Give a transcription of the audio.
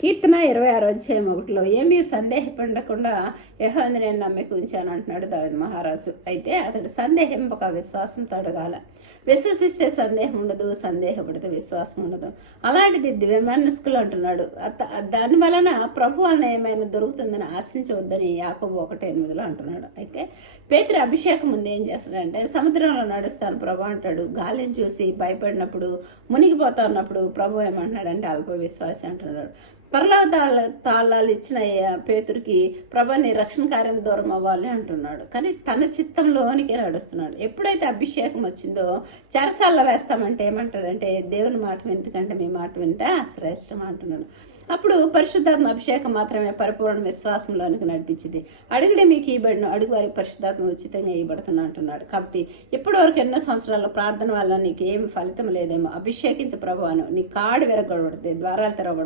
కీర్తన 26 అధ్యాయం 1లో ఏమీ సందేహపడకుండా యెహోవాను నేను నమ్మిక ఉంచాను అంటున్నాడు దావీదు మహారాజు. అయితే అతడు సందేహింపక విశ్వాసంతో అడగాల. విశ్వసిస్తే సందేహం ఉండదు, సందేహపడితే విశ్వాసం ఉండదు. అలాంటిది ద్విమనస్కులు అంటున్నాడు. దాని వలన ప్రభు వలన ఏమైనా దొరుకుతుందని ఆశించవద్దని యాకోబు 1:8 అంటున్నాడు. అయితే పేతురు అభిషేకం ముందు ఏం చేస్తాడంటే సముద్రంలో నడుస్తాను ప్రభు అంటాడు. గాలిని చూసి భయపడినప్పుడు, మునిగిపోతా ఉన్నప్పుడు ప్రభు ఏమంటున్నాడంటే అల్ప విశ్వాసి అంటున్నాడు. పరలోక తాళాలు ఇచ్చిన పేతురికి ప్రభు నీ రక్షణ కార్యం దూరం అవ్వాలి అంటున్నాడు. కానీ తన చిత్తంలోనికే నడుస్తున్నాడు. ఎప్పుడైతే అభిషేకం వచ్చిందో చెరసాల్లో వేస్తామంటే ఏమంటాడంటే దేవుని మాట వింటకంటే మీ మాట వింటే శ్రేష్టం అంటున్నాడు. అప్పుడు పరిశుద్ధాత్మ అభిషేకం మాత్రమే పరిపూర్ణ విశ్వాసంలోనికి నడిపించింది. అడుగుడే మీకు ఇవ్వబడిన అడుగు వారికి పరిశుద్ధాత్మ ఉచితంగా ఇవ్వబడుతున్నా అంటున్నాడు. కాబట్టి ఇప్పటి వరకు ఎన్నో సంవత్సరాల ప్రార్థన వల్ల నీకు ఏమి ఫలితం లేదేమో. అభిషేకించే ప్రభువాను నీ కాడు విరగొడబడితే ద్వారాలు తెరవబడతాయి.